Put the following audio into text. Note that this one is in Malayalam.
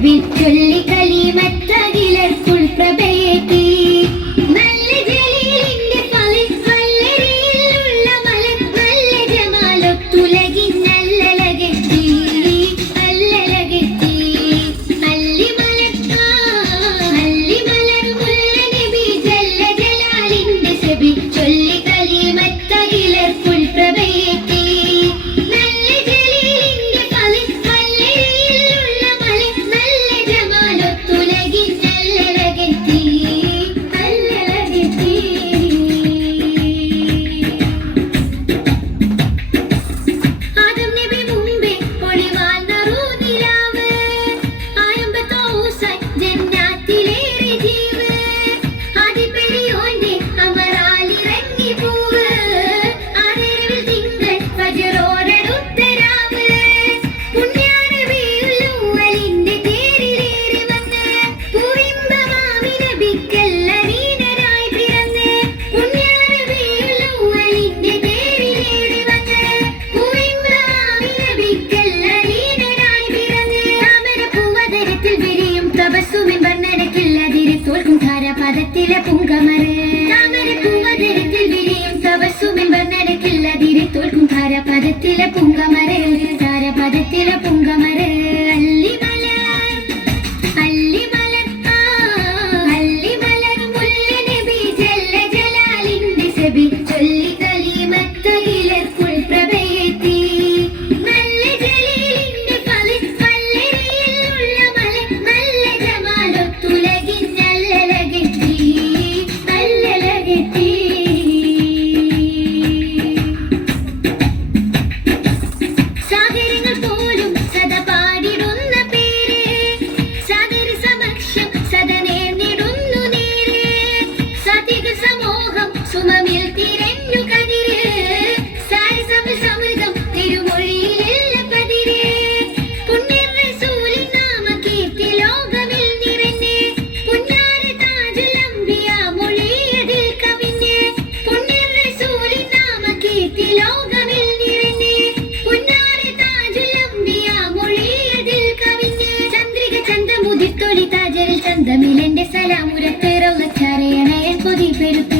നബി ചൊല്ലി കലിമത്തകിലർക്കുൾ പ്രഭയേറ്റി നല്ല ജലീലിന്റെ പളിൽ വല്ലരിയിലുള്ള മലർ നല്ല ജമാലൊത്തുലകിൻ നല്ലലകെത്തി നല്ലലകെത്തി അല്ലിമലർ മുല്ല നബി ജല്ല ജലാലിന്റെ സബി ചൊല്ലി കലിമത്തകിലർക്കുൾ പ്രഭയേറ്റി നല്ല ജലീലിന്റെ പളിൽ വല്ലരിയിലുള്ള മലർ നല്ല ജമാലൊത്തുലകിൻ നല്ലലകെത്തി നല്ലലകെത്തി ആദം നബി മുമ്പേ ഒളിവാൽ നറുനിലാവ് ആയമ്പത്തോസായി ജന്നാത്തിലേറെ ജീവ് ആദിപെരിയോന്റെ അമറാലിറങ്ങി പൂവ് ആരരവിൽ തിങ്കൾ ഫജ്റോടടുത്തരാവ് പുണ്യാനബിയുല്ലൂവലിന്റെ തേരിലേറി വന്ന് പൂവിമ്പമാമി നബിക്കല്ലവീനരായി പിറന്ന് പുണ്യാനബിയുല്ലൂവലിന്റെ തേരിലേറി വന്ന് പൂവിമ്പമാമി നബിക്കല്ലവീനരായി പിറന്ന് താമരപ്പൂവതരത്തിൽ വിരിയും തപസ്സുമിൻ വർണ്ണനക്കില്ലതിരെ തോൽക്കും ധാരപദത്തിലെ പുങ്കമറ് താമരപ്പൂവതരത്തിൽ വിരിയും തപസ്സുമിൻ വർണ്ണനക്കില്ലതിരെ തോൽക്കും ധാരപദത്തിലെ പുങ്കമറ് ധാരപദത്തിലെ പുങ്കമറ് അല്ലിമലർ മുല്ല നബി ജല്ല ജലാലിന്റെ സബി ചൊല്ലി കലിമത്തകിലർക്കുൾ പ്രഭയേറ്റി നല്ല ജലീലിന്റെ പളിൽ വല്ലരിയിലുള്ള മലർ നല്ല ജമാലൊത്തുലകിൻ നല്ലലകെത്തി നല്ലലകെത്തി സാഗരങ്ങൾ പോലും സദാ പാടിടുന്ന പേര് സാഗര സമക്ഷം സദാ നേർന്നിടുന്നു നേര് സാത്വിക സമൂഹം സുമമിൽ തിരഞ്ഞു കതിര് സാരസമൃതം തിരുമൊഴിയിലുള്ള പതിര് പുണ്യർ റസൂലിൻ നാമകീർത്തി ലോകമിൽ നിറഞ്ഞ് പുന്നാര താജുൽ അംബിയ മൊഴിയതിൽ കവിഞ്ഞ് പുണ്യർ റസൂലിൻ നാമകീർത്തി ലോകമിൽ നിറഞ്ഞ് പുന്നാര താജുൽ അംബിയ മൊഴിയതിൽ കവിഞ്ഞ് ചന്ദ്രിക ചന്തമുദിത്തൊളി താജരിൽ ചന്തമിലെന്റെ സലാമുരത്ത് റൗളച്ചാരയണയൻ കൊതി പെരുത്ത്